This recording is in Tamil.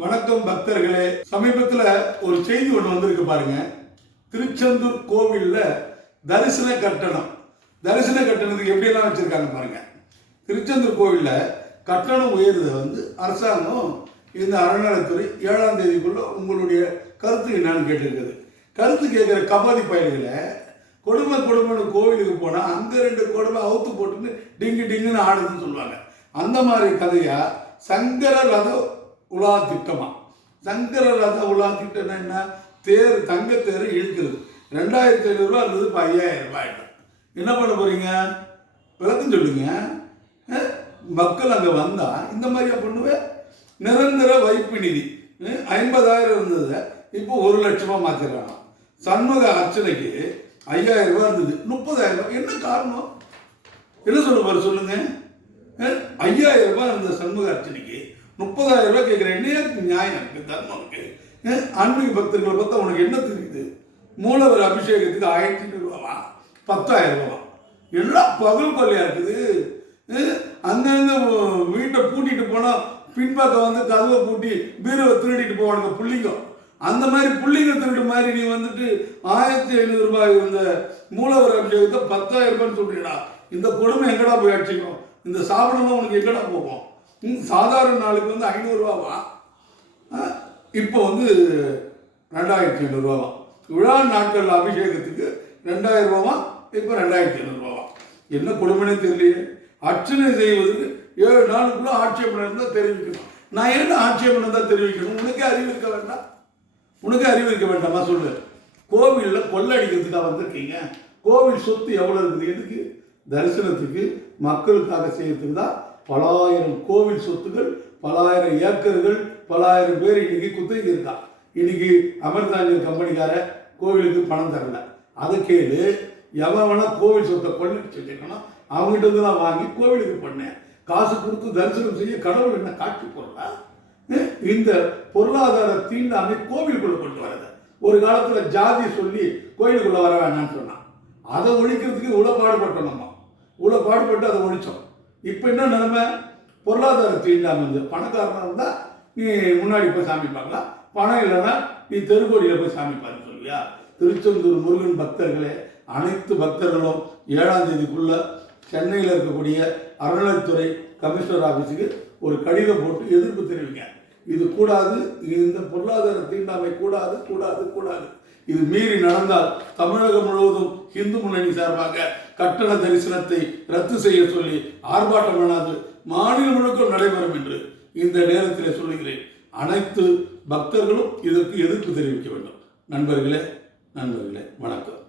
வணக்கம் பக்தர்களே. சமீபத்தில் ஒரு செய்தி ஒன்று வந்திருக்கு பாருங்க. திருச்செந்தூர் கோவில்ல தரிசன கட்டணத்துக்கு எப்படியெல்லாம் வச்சிருக்காங்க பாருங்க. திருச்செந்தூர் கோவில்ல கட்டணம் உயர்றதை அரசாங்கம் இந்த அறநிலையத்துறை 7ஆம் தேதிக்குள்ள உங்களுடைய கருத்து என்னன்னு கேட்டிருக்குது. கருத்து கேட்குற கபாதி பயல்களை கொடுமைன்னு கோவிலுக்கு போனால் அங்கே 2 கொடுமை அவுத்து போட்டுன்னு டிங்குன்னு ஆடுதுன்னு சொல்லுவாங்க. அந்த மாதிரி கதையா சங்கர ரத உலா திட்டமா? சங்கர ரத உலா திட்டம் என்ன? தேர், தங்க தேர் இழுக்குது. 2500 ரூபா இருந்தது, இப்போ 5000 ரூபாய் ஆகிடும். என்ன பண்ண போறீங்க? விளக்கம் சொல்லுங்க. மக்கள் அங்கே வந்தா இந்த மாதிரியா பண்ணுவேன்? நிரந்தர வைப்பு நிதி 50,000 இருந்தது, இப்போ 1 லட்சமா மாத்திடுறாங்க. சண்முக அர்ச்சனைக்கு 5000 ரூபாய் இருந்தது, 30,000 ரூபாய். என்ன காரணம்? என்ன சொல்ல போற சொல்லுங்க. 5000 ரூபாய் இருந்த சண்முக அர்ச்சனைக்கு 30,000 ரூபாய் கேட்குறேன். என்ன நியாயம் இருக்கு? தர்மம் இருக்கு? ஆன்மீக பக்தர்களை பார்த்தா உனக்கு என்ன தெரியுது? மூலவர் அபிஷேகத்துக்கு 1500 ரூபாவா, 10,000 ரூபா? எல்லாம் பகல் கொள்ளையா இருக்குது. அங்கங்க வீட்டை பூட்டிட்டு போனா பின்பக்கம் கதவை பூட்டி பீரோவை திருடிட்டு போவானுங்க புள்ளிங்க. அந்த மாதிரி புள்ளிங்க திருடு மாதிரி நீ 1500 ரூபாய் இருந்த மூலவர் அபிஷேகத்தை 10,000 ரூபான்னு சொல்றீடா. இந்த கொடுமை எங்கடா போய் அடிச்சுக்கும்? இந்த சாப்பிடலாம் உனக்கு எங்கடா போகும்? சாதாரண நாளுக்கு 500 ரூபாவா, இப்போ 2500 ரூபாவா? விழா நாட்கள் அபிஷேகத்துக்கு 2000 ரூபாவா, இப்போ 2500 ரூபாவா? என்ன கொடுமைன்னு தெரியலையே. அர்ச்சனை செய்வதற்கு 7 நாளுக்குள்ள ஆட்சேபனை இருந்தால் தெரிவிக்கணும். நான் என்ன ஆட்சேபனை தான் தெரிவிக்கணும்? உனக்கே அறிவு இருக்க வேண்டாம்? உனக்கு அறிவு இருக்க வேண்டாமா சொல்லு? கோவிலில் கொள்ளடிக்கிறதுக்காக வந்திருக்கீங்க. கோவில் சொத்து எவ்வளோ இருக்குது? எதுக்கு? தரிசனத்துக்கு, மக்களுக்காக செய்யறதுக்கு தான். பலாயிரம் கோவில் சொத்துகள், பலாயிரம் ஏக்கர்கள், பலாயிரம் பேர் இன்னைக்கு குத்தகை இருக்கா. இன்னைக்கு அமர்தாஞ்சல் கம்பெனிக்கார கோவிலுக்கு பணம் தரல. அதை கேளு. எவனா கோவில் சொத்தை கொள்ளடிச்சு வச்சுக்கணும், அவங்ககிட்ட நான் வாங்கி கோவிலுக்கு பண்ணேன். காசு கொடுத்து தரிசனம் செய்ய கடவுள் என்ன காட்சி போடுறா? இந்த பொருளாதார தீண்டாமை கோவிலுக்குள்ள கொண்டு வரது. ஒரு காலத்துல ஜாதி சொல்லி கோயிலுக்குள்ள வர வேணான்னு சொன்னான். அதை ஒழிக்கிறதுக்கு இவ்வளோ பாடுபட்டோம். நம்ம இவ்வளோ பாடுபட்டு அதை ஒழிச்சோம். இப்போ என்ன நிலைமை? பொருளாதார தீண்டாமை. பணக்காரனாக இருந்தால் நீ முன்னாடி போய் சாமி பார்க்கலாம், பணம் இல்லைன்னா நீ தெருக்கோடியில் போய் சாமி பார்க்க சொல்லுவியா? திருச்செந்தூர் முருகன் பக்தர்களே, அனைத்து பக்தர்களும் 7ஆம் தேதிக்குள்ள சென்னையில் இருக்கக்கூடிய அறநிலையத்துறை கமிஷனர் ஆஃபீஸுக்கு ஒரு கடிதம் போட்டு எதிர்ப்பு தெரிவிங்க. இது கூடாது. இந்த பொருளாதார தீண்டாமை கூடாது. இது மீறி நடந்தால் தமிழகம் முழுவதும் இந்து முன்னணி சார்பாக கட்டண தரிசனத்தை ரத்து செய்ய சொல்லி ஆர்ப்பாட்டம் பண்ணாது மாநிலம் முழுக்க நடைபெறும் என்று இந்த நேரத்தில் சொல்லுகிறேன். அனைத்து பக்தர்களும் இதற்கு எதிர்ப்பு தெரிவிக்க வேண்டும். நண்பர்களே, வணக்கம்.